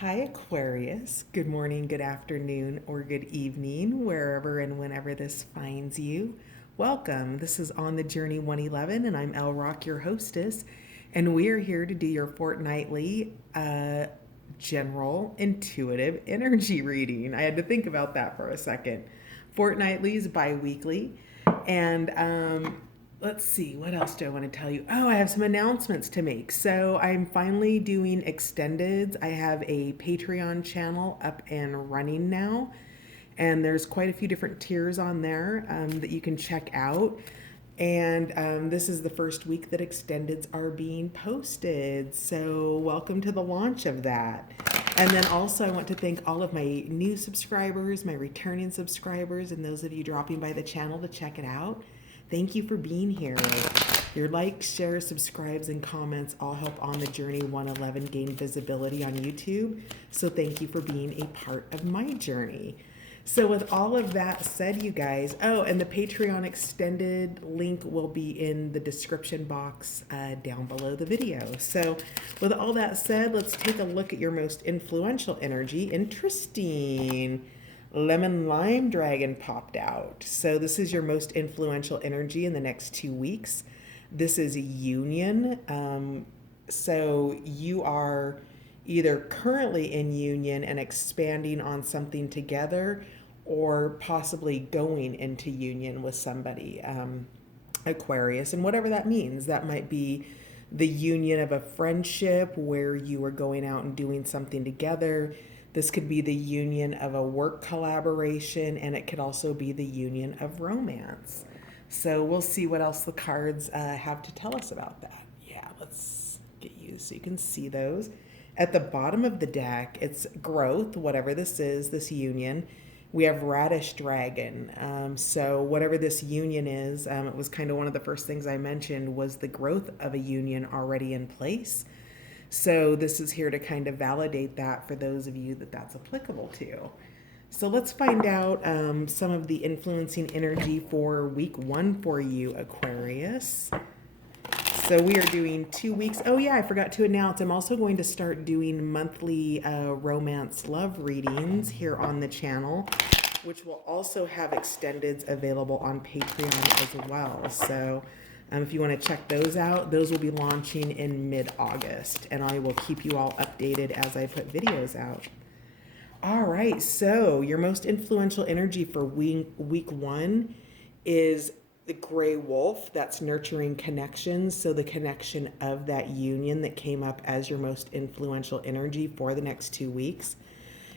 Hi, Aquarius. Good morning, good afternoon, or good evening, wherever and whenever this finds you. Welcome. This is On the Journey 111, and I'm El Rock, your hostess, and we are here to do your fortnightly general intuitive energy reading. I had to think about that for a second. Fortnightly is bi weekly, and let's see, what else do I want to tell you? Oh, I have some announcements to make. So I'm finally doing extendeds. I have a Patreon channel up and running now, and there's quite a few different tiers on there that you can check out. And this is the first week that extendeds are being posted. So welcome to the launch of that. And then also, I want to thank all of my new subscribers, my returning subscribers, and those of you dropping by the channel to check it out. Thank you for being here. Your likes, shares, subscribes, and comments all help On the Journey 111 gain visibility on YouTube. So thank you for being a part of my journey. So with all of that said, you guys, oh, and the Patreon extended link will be in the description box down below the video. So with all that said, let's take a look at your most influential energy. Interesting. Lemon Lime Dragon popped out. So this is your most influential energy in the next 2 weeks. This is a union. So you are either currently in union and expanding on something together, or possibly going into union with somebody, Aquarius, and whatever that means. That might be the union of a friendship where you are going out and doing something together. This could be the union of a work collaboration, and it could also be the union of romance. So we'll see what else the cards have to tell us about that. Yeah, let's get you so you can see those. At the bottom of the deck, it's growth, whatever this is, this union. We have Radish Dragon. So whatever this union is, it was kind of one of the first things I mentioned was the growth of a union already in place. So this is here to kind of validate that for those of you that that's applicable to. So let's find out some of the influencing energy for week 1 for you, Aquarius. So we are doing 2 weeks. Oh yeah, I forgot to announce, I'm also going to start doing monthly romance love readings here on the channel, which will also have extendeds available on Patreon as well. So if you want to check those out, those will be launching in mid-August, and I will keep you all updated as I put videos out. All right, so your most influential energy for week 1 is the gray wolf. That's nurturing connections. So the connection of that union that came up as your most influential energy for the next 2 weeks.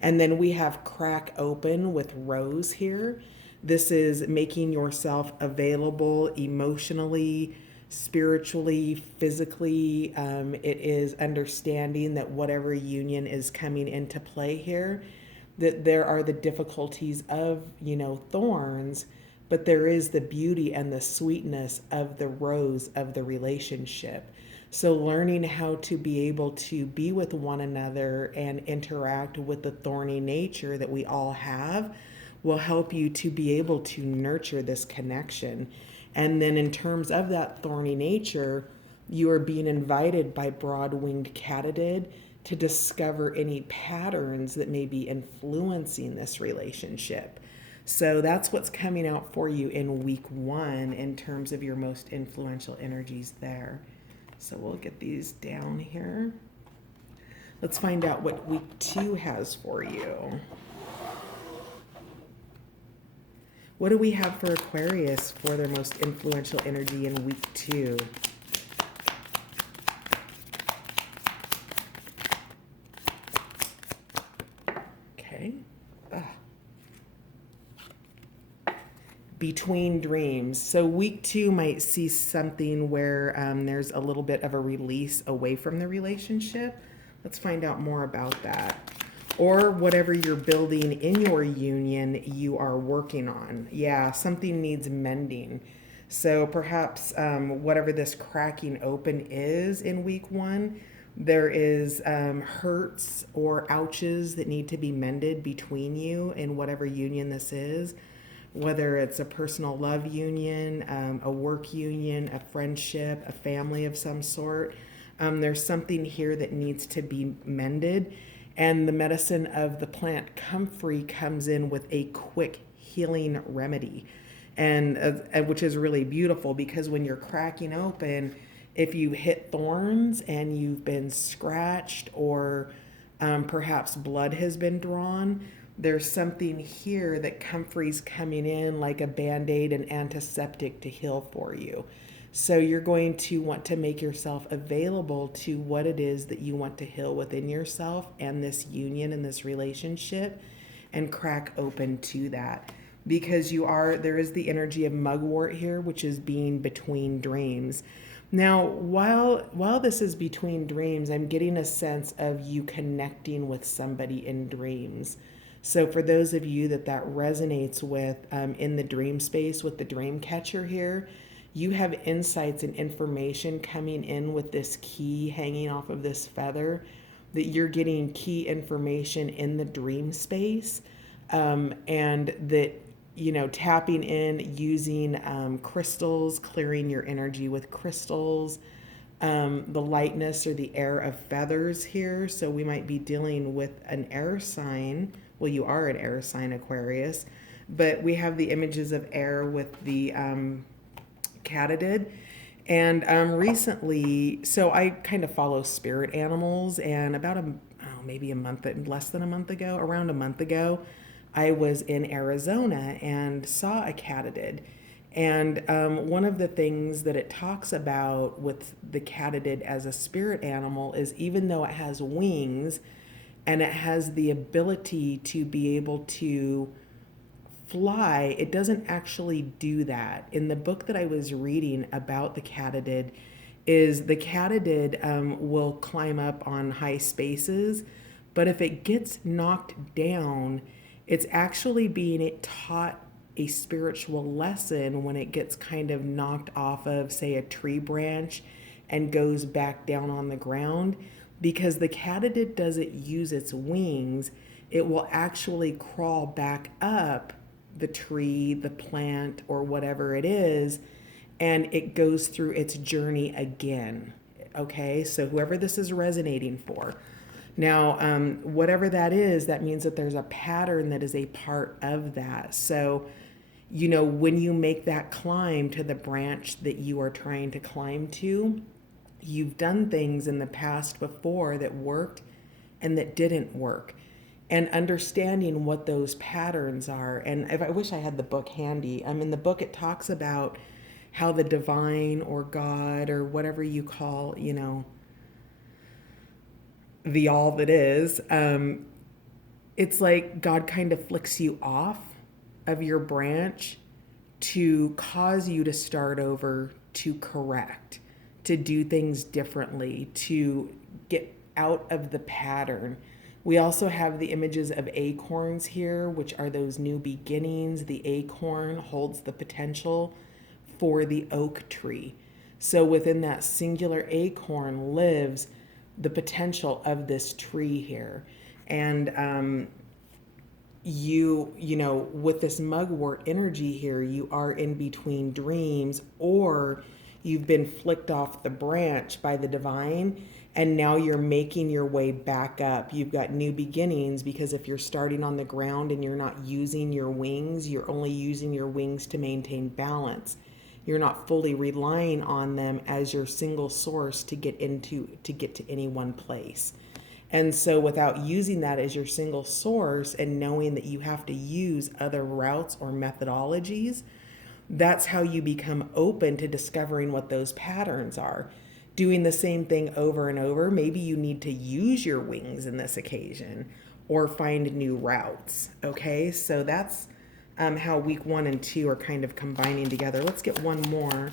And then we have crack open with rose here. This is making yourself available emotionally, spiritually, physically. It is understanding that whatever union is coming into play here, that there are the difficulties of, thorns, but there is the beauty and the sweetness of the rose of the relationship. So learning how to be able to be with one another and interact with the thorny nature that we all have will help you to be able to nurture this connection. And then in terms of that thorny nature, you are being invited by broad-winged katydid to discover any patterns that may be influencing this relationship. So that's what's coming out for you in week 1 in terms of your most influential energies there. So we'll get these down here. Let's find out what week 2 has for you. What do we have for Aquarius for their most influential energy in week 2? Okay. Between dreams. So week 2 might see something where there's a little bit of a release away from the relationship. Let's find out more about that. Or whatever you're building in your union, you are working on. Yeah, something needs mending. So perhaps whatever this cracking open is in week 1, there is hurts or ouches that need to be mended between you in whatever union this is. Whether it's a personal love union, a work union, a friendship, a family of some sort. There's something here that needs to be mended. And the medicine of the plant comfrey comes in with a quick healing remedy, and which is really beautiful, because when you're cracking open, if you hit thorns and you've been scratched, or perhaps blood has been drawn, there's something here that comfrey's coming in like a band-aid and antiseptic to heal for you. So you're going to want to make yourself available to what it is that you want to heal within yourself and this union and this relationship, and crack open to that. Because there is the energy of mugwort here, which is being between dreams. Now, while this is between dreams, I'm getting a sense of you connecting with somebody in dreams. So for those of you that resonates with, in the dream space with the dream catcher here, you have insights and information coming in with this key hanging off of this feather, that you're getting key information in the dream space, and that, tapping in using crystals, clearing your energy with crystals, the lightness or the air of feathers here. So we might be dealing with an air sign. Well, you are an air sign, Aquarius, but we have the images of air with the katydid. And recently, so I kind of follow spirit animals, and about maybe a month, less than a month ago, around a month ago, I was in Arizona and saw a katydid. And one of the things that it talks about with the katydid as a spirit animal is, even though it has wings and it has the ability to be able to fly, it doesn't actually do that. In the book that I was reading about the katydid, is the katydid will climb up on high spaces, but if it gets knocked down, it's actually being taught a spiritual lesson when it gets kind of knocked off of, say, a tree branch and goes back down on the ground. Because the katydid doesn't use its wings, it will actually crawl back up the tree, the plant, or whatever it is, and it goes through its journey again. Okay, so whoever this is resonating for. Now, whatever that is, that means that there's a pattern that is a part of that. So, when you make that climb to the branch that you are trying to climb to, you've done things in the past before that worked and that didn't work. And understanding what those patterns are. And if I wish I had the book handy. In the book, it talks about how the divine or God or whatever you call, the all that is, it's like God kind of flicks you off of your branch to cause you to start over, to correct, to do things differently, to get out of the pattern. We also have the images of acorns here, which are those new beginnings. The acorn holds the potential for the oak tree. So within that singular acorn lives the potential of this tree here. And with this mugwort energy here, you are in between dreams, or you've been flicked off the branch by the divine, and now you're making your way back up. You've got new beginnings, because if you're starting on the ground and you're not using your wings, you're only using your wings to maintain balance. You're not fully relying on them as your single source to get to any one place. And so without using that as your single source and knowing that you have to use other routes or methodologies, that's how you become open to discovering what those patterns are. Doing the same thing over and over, maybe you need to use your wings in this occasion or find new routes. Okay, so that's how week 1 and 2 are kind of combining together. Let's get one more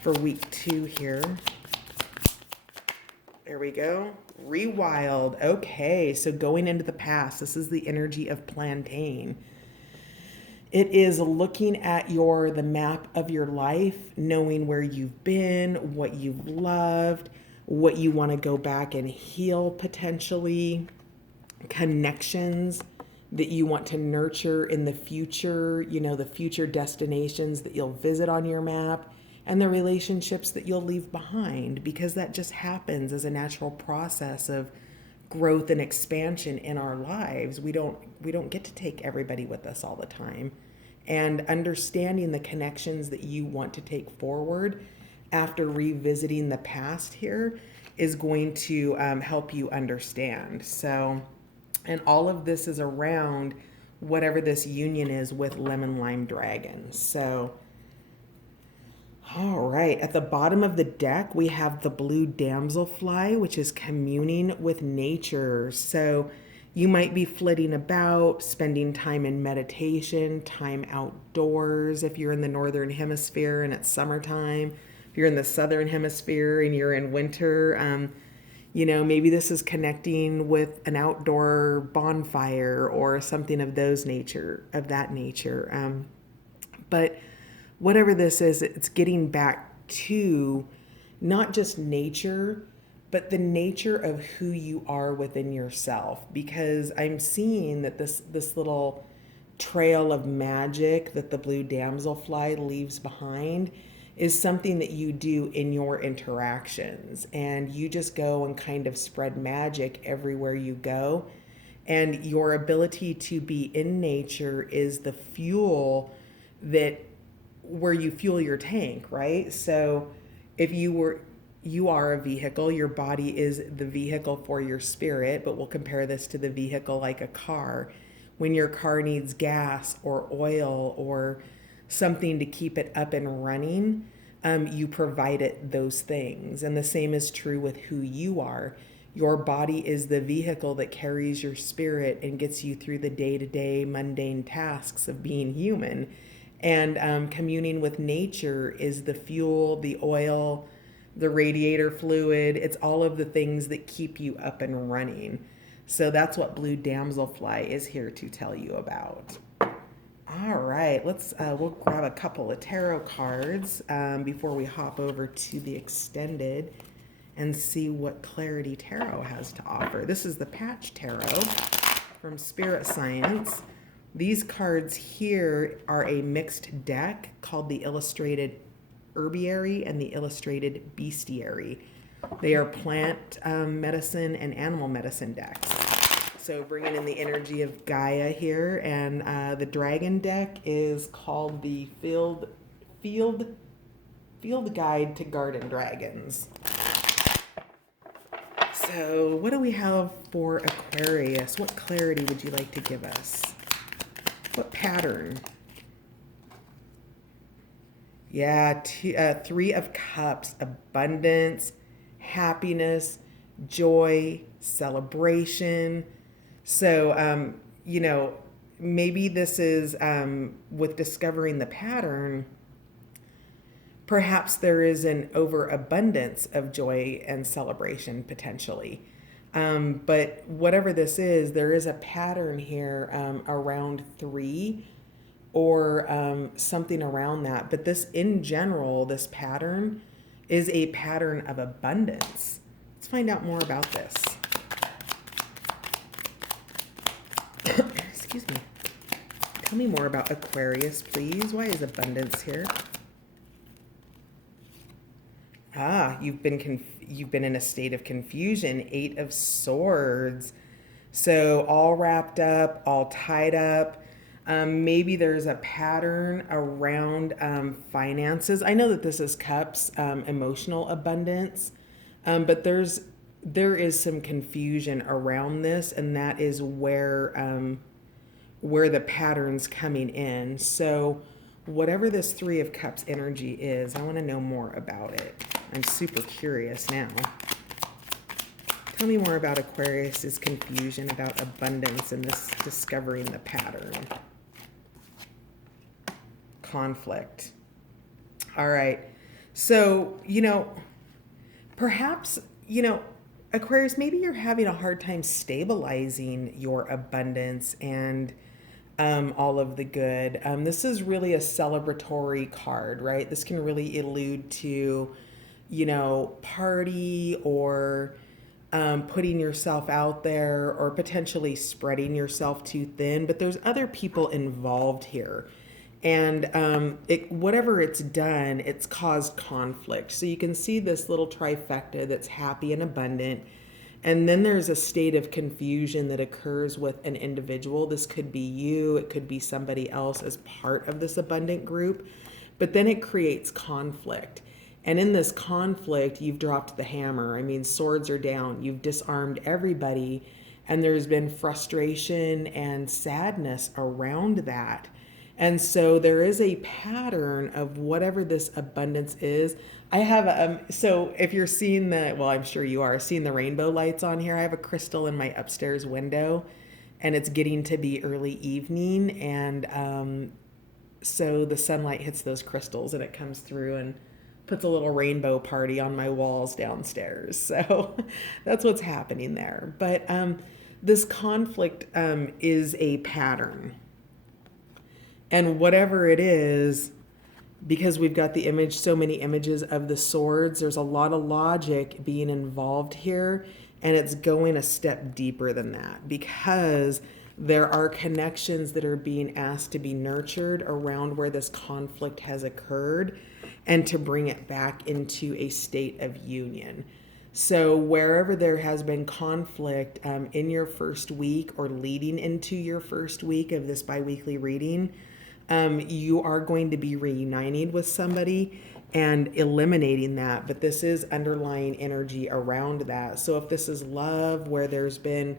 for week 2 here. There we go. Rewild. Okay, so going into the past, this is the energy of plantain. It is looking at the map of your life, knowing where you've been, what you've loved, what you want to go back and heal potentially, connections that you want to nurture in the future, the future destinations that you'll visit on your map, and the relationships that you'll leave behind, because that just happens as a natural process of growth and expansion in our lives. We don't get to take everybody with us all the time. And understanding the connections that you want to take forward after revisiting the past here is going to help you understand. So, and all of this is around whatever this union is with lemon lime dragon. So, all right, at the bottom of the deck, we have the blue damselfly, which is communing with nature. So you might be flitting about, spending time in meditation, time outdoors if you're in the northern hemisphere and it's summertime. If you're in the southern hemisphere and you're in winter, maybe this is connecting with an outdoor bonfire or something of that nature. But whatever this is, it's getting back to not just nature, but the nature of who you are within yourself. Because I'm seeing that this little trail of magic that the blue damselfly leaves behind is something that you do in your interactions. And you just go and kind of spread magic everywhere you go. And your ability to be in nature is the fuel where you fuel your tank, right? So if you are a vehicle, your body is the vehicle for your spirit, but we'll compare this to the vehicle like a car. When your car needs gas or oil or something to keep it up and running, you provide it those things. And the same is true with who you are. Your body is the vehicle that carries your spirit and gets you through the day-to-day mundane tasks of being human. And communing with nature is the fuel, the oil, the radiator fluid. It's all of the things that keep you up and running. So that's what blue damselfly is here to tell you about. All right, we'll grab a couple of tarot cards before we hop over to the extended and see what Clarity Tarot has to offer. This is the Patch Tarot from Spirit Science. These cards here are a mixed deck called the Illustrated Herbiary and the Illustrated Bestiary. They are plant medicine and animal medicine decks. So bringing in the energy of Gaia here, and the dragon deck is called the Field Guide to Garden Dragons. So what do we have for Aquarius? What clarity would you like to give us? What pattern? Yeah, Three of Cups, abundance, happiness, joy, celebration. So, maybe this is with discovering the pattern, perhaps there is an overabundance of joy and celebration potentially. But whatever this is, there is a pattern here around 3 or something around that. But this, in general, this pattern is a pattern of abundance. Let's find out more about this. Excuse me. Tell me more about Aquarius, please. Why is abundance here? You've been in a state of confusion. 8 of Swords. So all wrapped up, all tied up. Maybe there's a pattern around finances. I know that this is Cups, emotional abundance, but there is some confusion around this, and that is where the pattern's coming in. So whatever this 3 of Cups energy is, I want to know more about it. I'm super curious now. Tell me more about Aquarius's confusion about abundance and this discovering the pattern. Conflict. All right. So, perhaps, Aquarius, maybe you're having a hard time stabilizing your abundance and all of the good. This is really a celebratory card, right? This can really allude to, party or putting yourself out there or potentially spreading yourself too thin. But there's other people involved here. And whatever it's done, it's caused conflict. So you can see this little trifecta that's happy and abundant. And then there's a state of confusion that occurs with an individual. This could be you, it could be somebody else as part of this abundant group, but then it creates conflict. And in this conflict, you've dropped the hammer. I mean, swords are down, you've disarmed everybody, and there's been frustration and sadness around that. And so there is a pattern of whatever this abundance is. I have so if you're seeing well, I'm sure you are seeing the rainbow lights on here. I have a crystal in my upstairs window, and it's getting to be early evening, and so the sunlight hits those crystals and it comes through and puts a little rainbow party on my walls downstairs. So that's what's happening there. But this conflict is a pattern. And whatever it is, because we've got the image, so many images of the swords, there's a lot of logic being involved here, and it's going a step deeper than that, because there are connections that are being asked to be nurtured around where this conflict has occurred, and to bring it back into a state of union. So wherever there has been conflict in your first week or leading into your first week of this biweekly reading, you are going to be reuniting with somebody and eliminating that. But this is underlying energy around that. So if this is love, where there's been,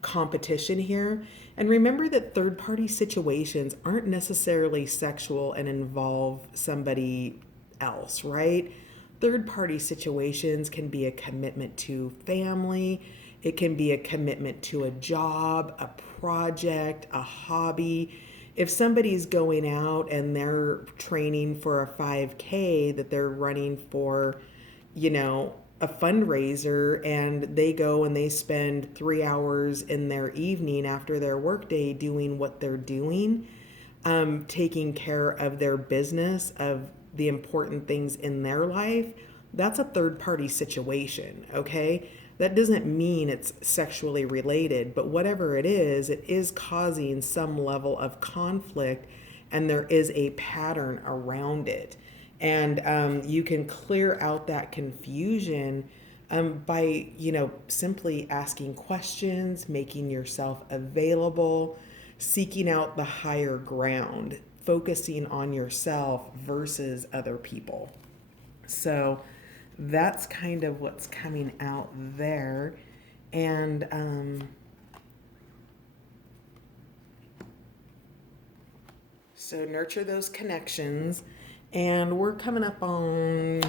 competition here, and remember that third party situations aren't necessarily sexual and involve somebody else, right? Third party situations can be a commitment to family. It can be a commitment to a job, a project, a hobby. If somebody's going out and they're training for a 5K that they're running for, a fundraiser, and they go and they spend 3 hours in their evening after their workday doing what they're doing, taking care of their business, of the important things in their life, that's a third party situation, okay? That doesn't mean it's sexually related, but whatever it is causing some level of conflict, and there is a pattern around it. And you can clear out that confusion by, simply asking questions, making yourself available, seeking out the higher ground, focusing on yourself versus other people. So that's kind of what's coming out there. And so nurture those connections. And we're coming up on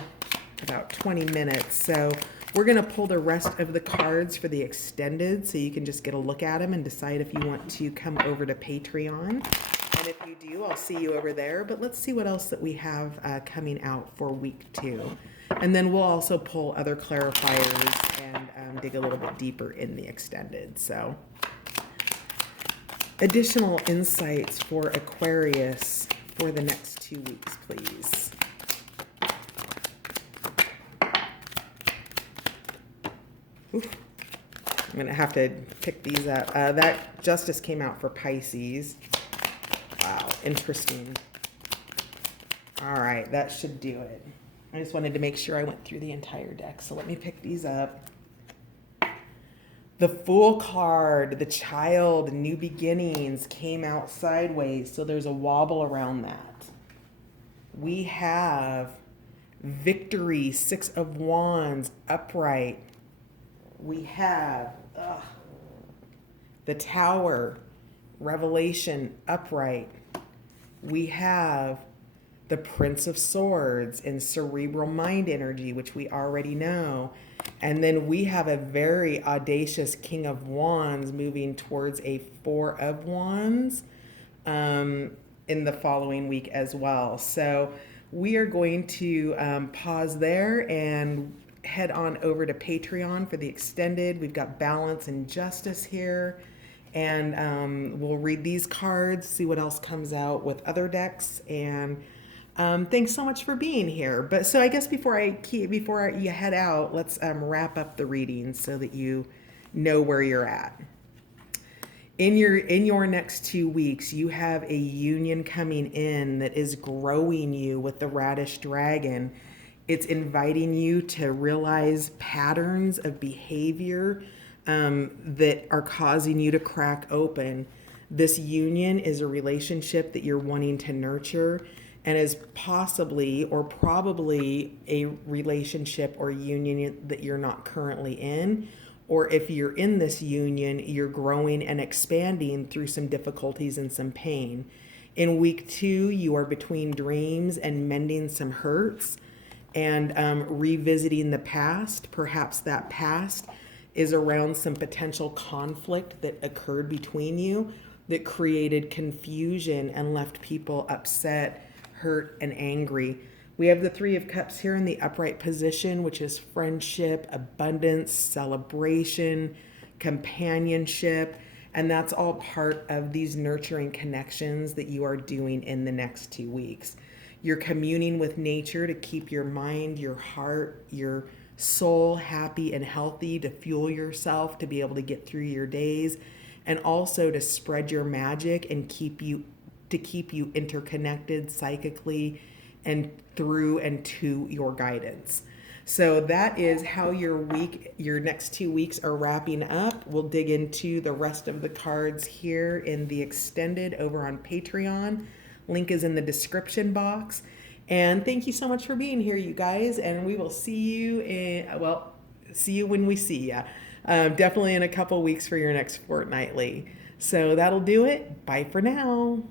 about 20 minutes. So we're going to pull the rest of the cards for the extended, so you can just get a look at them and decide if you want to come over to Patreon. And if you do, I'll see you over there. But let's see what else that we have coming out for week 2. And then we'll also pull other clarifiers and dig a little bit deeper in the extended. So additional insights for Aquarius for the next 2 weeks, please. Oof. I'm going to have to pick these up. That Justice came out for Pisces. Wow, interesting. All right, that should do it. I just wanted to make sure I went through the entire deck, so let me pick these up. The Fool card, the Child, New Beginnings, came out sideways, so there's a wobble around that. We have Victory, 6 of Wands, upright. We have the Tower, Revelation, upright. We have the Prince of Swords in cerebral mind energy, which we already know. And then we have a very audacious King of Wands moving towards a 4 of Wands in the following week as well. So we are going to pause there and head on over to Patreon for the extended. We've got Balance and Justice here. And we'll read these cards, see what else comes out with other decks. And thanks so much for being here. But so I guess before you head out, let's wrap up the reading so that you know where you're at. In your next 2 weeks, you have a union coming in that is growing you with the Radish Dragon. It's inviting you to realize patterns of behavior that are causing you to crack open. This union is a relationship that you're wanting to nurture and is possibly or probably a relationship or union that you're not currently in. Or if you're in this union, you're growing and expanding through some difficulties and some pain. In week 2, you are between dreams and mending some hurts and revisiting the past. Perhaps that past is around some potential conflict that occurred between you that created confusion and left people upset, hurt, and angry. We have the Three of Cups here in the upright position, which is friendship, abundance, celebration, companionship, and that's all part of these nurturing connections that you are doing in the next 2 weeks. You're communing with nature to keep your mind, your heart, your soul happy and healthy, to fuel yourself, to be able to get through your days, and also to spread your magic and keep you interconnected psychically and through and to your guidance. So that is how your next 2 weeks are wrapping up. We'll dig into the rest of the cards here in the extended over on Patreon. Link is in the description box. And thank you so much for being here, you guys. And we will see you when we see you. Definitely in a couple weeks for your next fortnightly. So that'll do it. Bye for now.